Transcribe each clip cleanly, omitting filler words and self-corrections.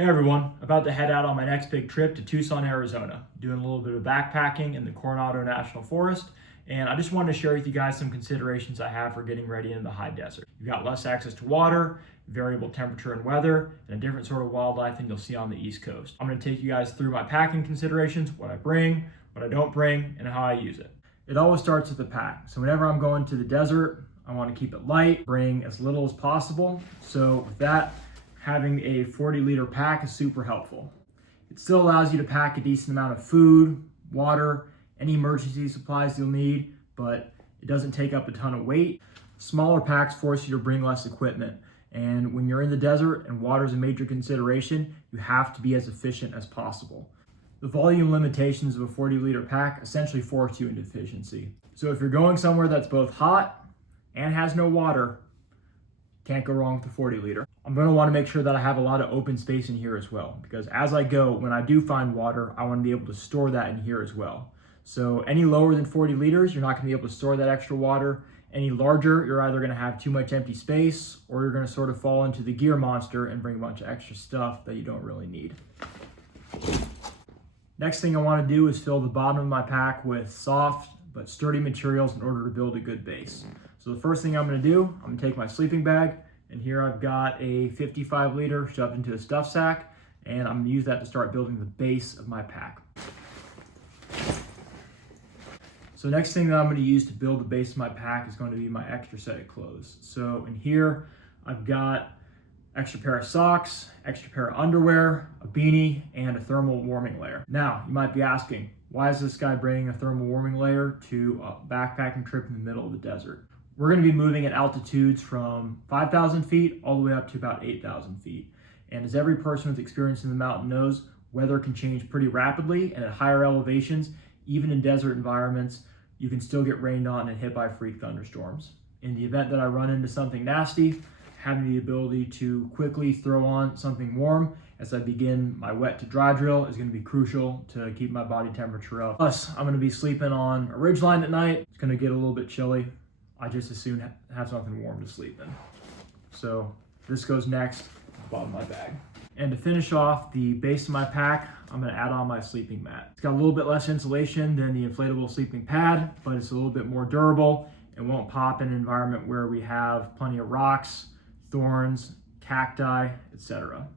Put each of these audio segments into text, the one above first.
Hey everyone, about to head out on my next big trip to Tucson, Arizona. Doing a little bit of backpacking in the Coronado National Forest, and I just wanted to share with you guys some considerations I have for getting ready in the high desert. You've got less access to water, variable temperature and weather, and a different sort of wildlife than you'll see on the East Coast. I'm going to take you guys through my packing considerations, what I bring, what I don't bring, and how I use it. It always starts with the pack. So whenever I'm going to the desert, I want to keep it light, bring as little as possible. So with that, having a 40-liter pack is super helpful. It still allows you to pack a decent amount of food, water, any emergency supplies you'll need, but it doesn't take up a ton of weight. Smaller packs force you to bring less equipment. And when you're in the desert and water is a major consideration, you have to be as efficient as possible. The volume limitations of a 40-liter pack essentially force you into efficiency. So if you're going somewhere that's both hot and has no water, can't go wrong with the 40-liter. I'm going to want to make sure that I have a lot of open space in here as well, because as I go, when I do find water, I want to be able to store that in here as well. So any lower than 40 liters, you're not going to be able to store that extra water. Any larger, you're either going to have too much empty space, or you're going to sort of fall into the gear monster and bring a bunch of extra stuff that you don't really need. Next thing I want to do is fill the bottom of my pack with soft but sturdy materials in order to build a good base. So the first thing I'm going to do, I'm going to take my sleeping bag, and here I've got a 55-liter shoved into a stuff sack, and I'm going to use that to start building the base of my pack. So next thing that I'm going to use to build the base of my pack is going to be my extra set of clothes. So in here, I've got extra pair of socks, extra pair of underwear, a beanie, and a thermal warming layer. Now, you might be asking, why is this guy bringing a thermal warming layer to a backpacking trip in the middle of the desert? We're going to be moving at altitudes from 5,000 feet all the way up to about 8,000 feet. And as every person with experience in the mountain knows, weather can change pretty rapidly, and at higher elevations, even in desert environments, you can still get rained on and hit by freak thunderstorms. In the event that I run into something nasty, having the ability to quickly throw on something warm as I begin my wet to dry drill is going to be crucial to keep my body temperature up. Plus, I'm going to be sleeping on a ridgeline at night. It's going to get a little bit chilly. I just as soon have something warm to sleep in. So this goes next, bottom of my bag. And to finish off the base of my pack, I'm going to add on my sleeping mat. It's got a little bit less insulation than the inflatable sleeping pad, but it's a little bit more durable and won't pop in an environment where we have plenty of rocks, thorns, cacti, etc.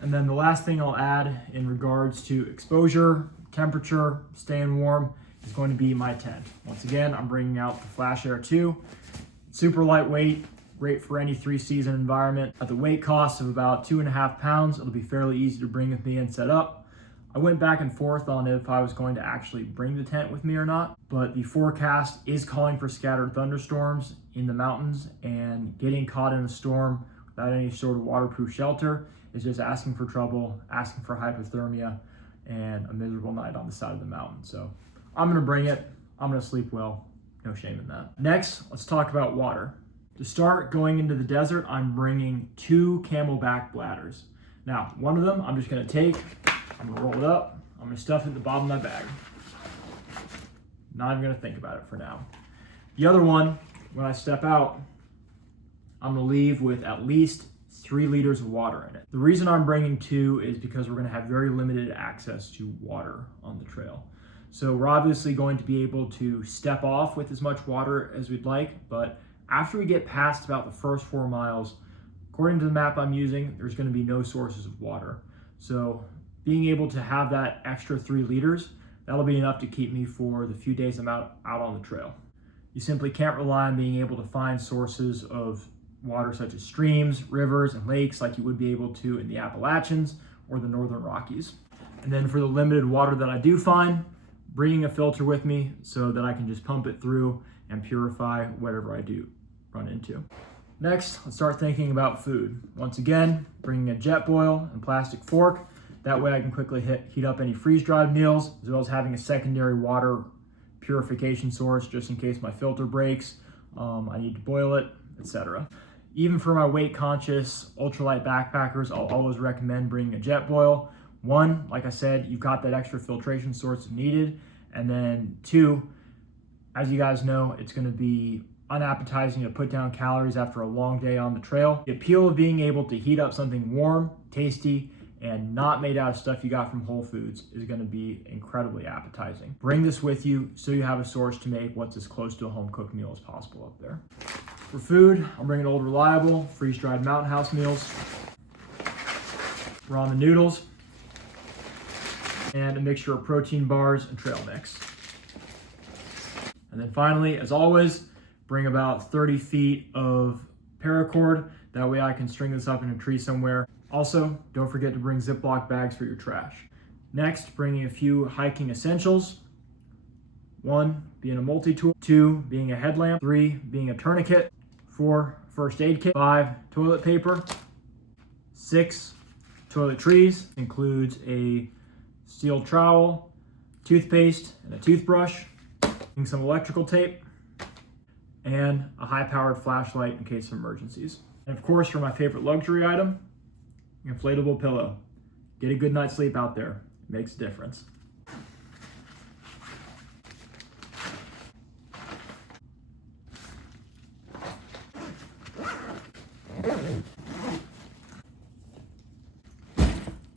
And then the last thing I'll add in regards to exposure, temperature, staying warm, is going to be my tent. Once again, I'm bringing out the Flash Air 2. Super lightweight, great for any 3-season environment. At the weight cost of about 2.5 pounds, it'll be fairly easy to bring with me and set up. I went back and forth on if I was going to actually bring the tent with me or not, but the forecast is calling for scattered thunderstorms in the mountains, and getting caught in a storm without any sort of waterproof shelter is just asking for trouble, asking for hypothermia, and a miserable night on the side of the mountain. So I'm going to bring it. I'm going to sleep well. No shame in that. Next, let's talk about water. To start going into the desert, I'm bringing 2 CamelBak bladders. Now, one of them I'm just going to take, I'm going to roll it up, I'm going to stuff it at the bottom of my bag. Not even going to think about it for now. The other one, when I step out, I'm going to leave with at least 3 liters of water in it. The reason I'm bringing 2 is because we're going to have very limited access to water on the trail. So we're obviously going to be able to step off with as much water as we'd like, but after we get past about the first 4 miles, according to the map I'm using, there's going to be no sources of water. So being able to have that extra 3 liters, that'll be enough to keep me for the few days I'm out on the trail. You simply can't rely on being able to find sources of water such as streams, rivers, and lakes like you would be able to in the Appalachians or the Northern Rockies. And then for the limited water that I do find, bringing a filter with me so that I can just pump it through and purify whatever I do run into. Next, let's start thinking about food. Once again, bringing a Jetboil and plastic fork. That way I can quickly heat up any freeze-dried meals, as well as having a secondary water purification source just in case my filter breaks, I need to boil it, etc. Even for my weight-conscious, ultralight backpackers, I'll always recommend bringing a Jetboil. 1, like I said, you've got that extra filtration source needed. And then 2, as you guys know, it's going to be unappetizing to put down calories after a long day on the trail. The appeal of being able to heat up something warm, tasty, and not made out of stuff you got from Whole Foods is going to be incredibly appetizing. Bring this with you so you have a source to make what's as close to a home-cooked meal as possible up there. For food, I'm bringing Old Reliable, freeze-dried Mountain House meals, ramen noodles, and a mixture of protein bars and trail mix. And then finally, as always, bring about 30 feet of paracord. That way I can string this up in a tree somewhere. Also, don't forget to bring Ziploc bags for your trash. Next, bringing a few hiking essentials. 1, being a multi-tool. 2, being a headlamp. 3, being a tourniquet. 4, first aid kit. 5, toilet paper. 6, toiletries. Includes a steel trowel, toothpaste, and a toothbrush. Some electrical tape, and a high-powered flashlight in case of emergencies. And of course, for my favorite luxury item, an inflatable pillow. Get a good night's sleep out there. It makes a difference.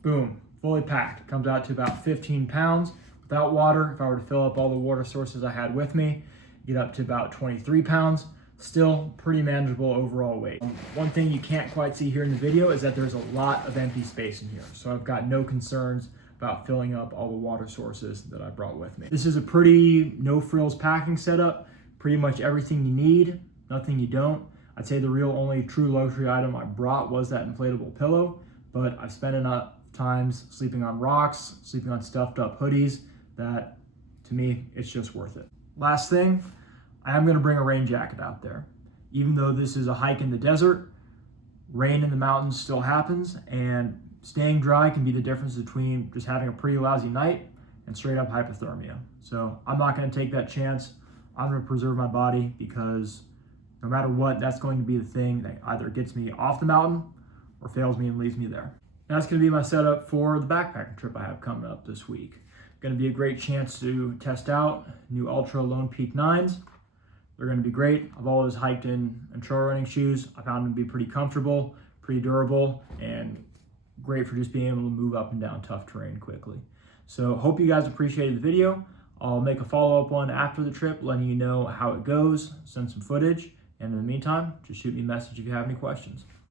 Boom, fully packed. Comes out to about 15 pounds. Without water, if I were to fill up all the water sources I had with me, get up to about 23 pounds. Still pretty manageable overall weight. One thing you can't quite see here in the video is that there's a lot of empty space in here. So I've got no concerns about filling up all the water sources that I brought with me. This is a pretty no frills packing setup. Pretty much everything you need, nothing you don't. I'd say the real only true luxury item I brought was that inflatable pillow, but I've spent enough times sleeping on rocks, sleeping on stuffed up hoodies, that to me, it's just worth it. Last thing, I am gonna bring a rain jacket out there. Even though this is a hike in the desert, rain in the mountains still happens, and staying dry can be the difference between just having a pretty lousy night and straight up hypothermia. So I'm not gonna take that chance. I'm gonna preserve my body because no matter what, that's going to be the thing that either gets me off the mountain or fails me and leaves me there. That's gonna be my setup for the backpacking trip I have coming up this week. Going to be a great chance to test out new Ultra Lone Peak 9s. They're going to be great. I've always hiked in trail running shoes. I found them to be pretty comfortable, pretty durable, and great for just being able to move up and down tough terrain quickly. So hope you guys appreciated the video. I'll make a follow-up one after the trip, letting you know how it goes, send some footage, and in the meantime, just shoot me a message if you have any questions.